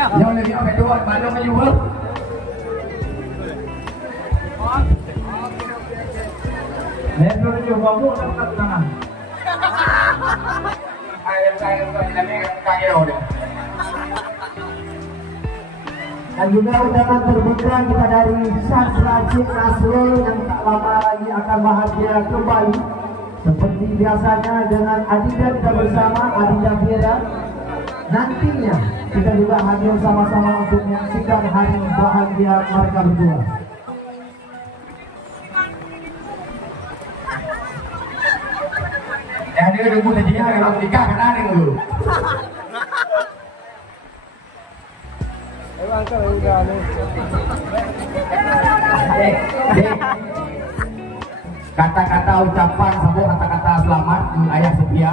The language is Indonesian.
Yang lebih apa itu? Bandung aja juga. Metro juga bu, dekat tangan. Air kaya udah. Dan juga ucapan terbuka kita dari Sang Rajin Nasrul yang tak lama lagi akan bahagia kembali seperti biasanya dengan Adinda kita bersama Adinda Fiera. Nantinya kita juga hadir sama-sama untuk menyaksikan hari bahagia mereka berdua. Ya dia udah punya dia kalau nikah kan aneh dulu. Kata-kata ucapan sampai kata-kata selamat ayah setia